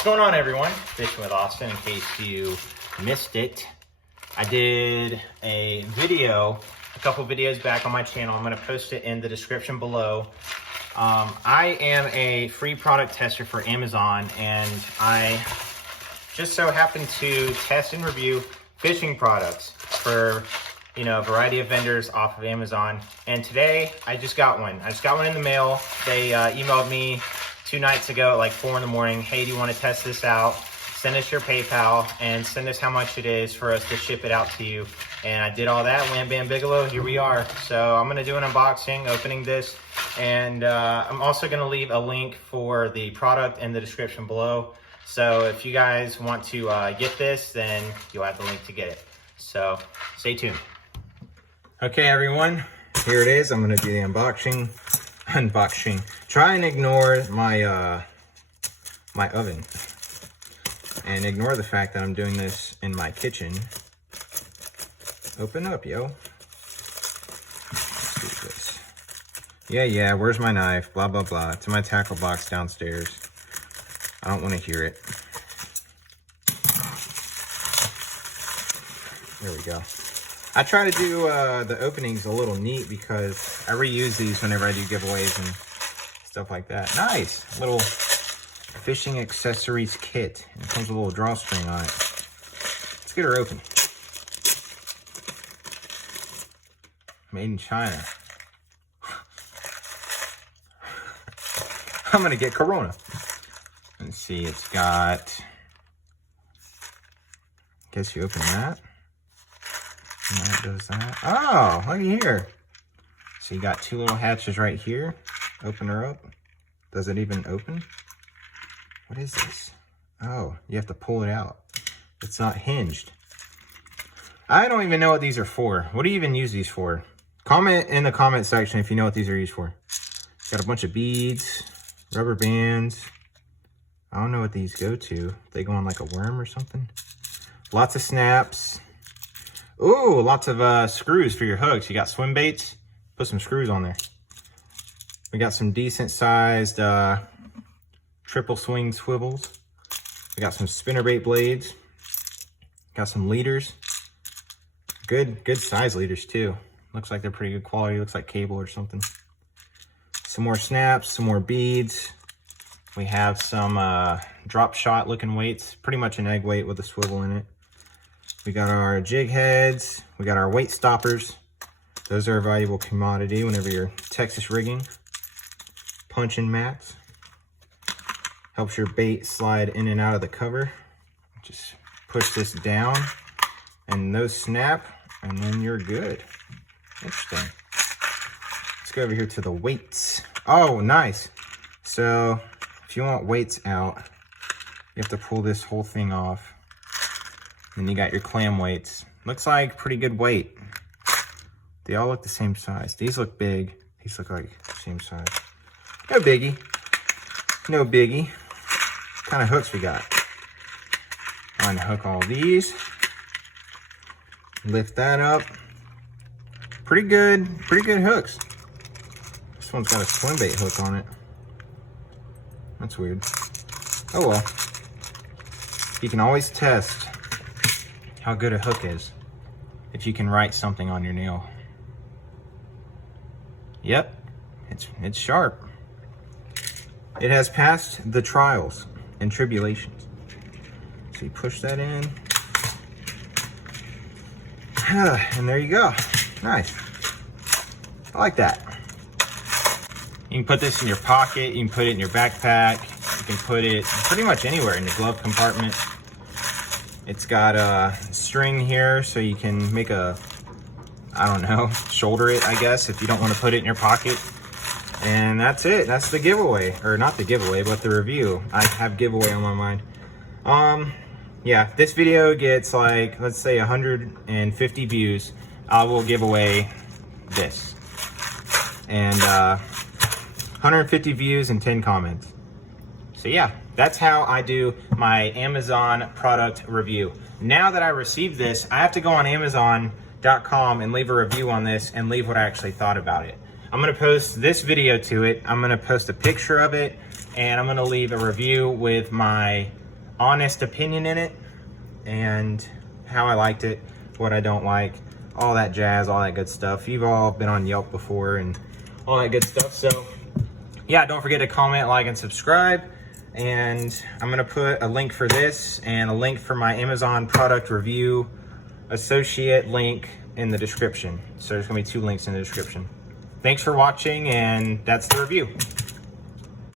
What's going on, everyone? Fishing with Austin. In case you missed it, I did a video a couple videos back on my channel. I'm going to post it in the description below. I am a free product tester for Amazon, and I just so happen to test and review fishing products for a variety of vendors off of Amazon. And today I just got one. I just got one in the mail. They emailed me 2 nights ago at like 4 in the morning. Hey, do you want to test this out? Send us your PayPal and send us how much it is for us to ship it out to you. And I did all that. Wham bam bigelow, here we are. So I'm gonna do an unboxing, opening this, and I'm also gonna leave a link for the product in the description below. So if you guys want to get this, then you'll have the link to get it. So stay tuned. Okay, everyone, here it is. I'm gonna do the unboxing. Try and ignore my my oven, and ignore the fact that I'm doing this in my kitchen. Open up, yo. Let's do this. Yeah, where's my knife? Blah, blah, blah. It's in my tackle box downstairs. I don't want to hear it. There we go. I try to do the openings a little neat because I reuse these whenever I do giveaways and stuff like that. Nice little fishing accessories kit. It comes with a little drawstring on it. Let's get her open. Made in China. I'm gonna get Corona. Let's see, it's got, guess you open that. And that does that. Oh, look here. So you got 2 little hatches right here. Open her up. Does it even open? What is this? Oh, you have to pull it out. It's not hinged. I don't even know what these are for. What do you even use these for? Comment in the comment section if you know what these are used for. Got a bunch of beads, rubber bands. I don't know what these go to. They go on like a worm or something. Lots of snaps. Ooh, lots of screws for your hooks. You got swim baits? Put some screws on there. We got some decent sized triple swing swivels. We got some spinnerbait blades. Got some leaders. Good size leaders too. Looks like they're pretty good quality. Looks like cable or something. Some more snaps, some more beads. We have some drop shot looking weights. Pretty much an egg weight with a swivel in it. We got our jig heads. We got our weight stoppers. Those are a valuable commodity whenever you're Texas rigging. Punching mats. Helps your bait slide in and out of the cover. Just push this down and those snap, and then you're good. Interesting. Let's go over here to the weights. Oh, nice. So if you want weights out, you have to pull this whole thing off. Then you got your clam weights. Looks like pretty good weight. They all look the same size. These look big. These look like the same size. No biggie. No biggie. What kind of hooks we got? I'm gonna hook all these. Lift that up. Pretty good hooks. This one's got a swim bait hook on it. That's weird. Oh well. You can always test how good a hook is if you can write something on your nail. Yep, it's sharp. It has passed the trials and tribulations. So you push that in. And there you go. Nice. I like that. You can put this in your pocket. You can put it in your backpack. You can put it pretty much anywhere in the glove compartment. It's got a string here so you can make a, I don't know, shoulder it, I guess, if you don't want to put it in your pocket. And that's it. That's the giveaway. Or not the giveaway, but the review. I have giveaway on my mind. Yeah, this video gets like, let's say 150 views. I will give away this. And 150 views and 10 comments. So yeah, that's how I do my Amazon product review. Now that I received this, I have to go on Amazon.com and leave a review on this and leave what I actually thought about it. I'm gonna post this video to it. I'm gonna post a picture of it, and I'm gonna leave a review with my honest opinion in it and how I liked it, what I don't like, all that jazz, all that good stuff. You've all been on Yelp before and all that good stuff. So yeah, don't forget to comment, like, and subscribe. And I'm gonna put a link for this and a link for my Amazon product review associate link in the description. So there's gonna be 2 links in the description. Thanks for watching, and that's the review.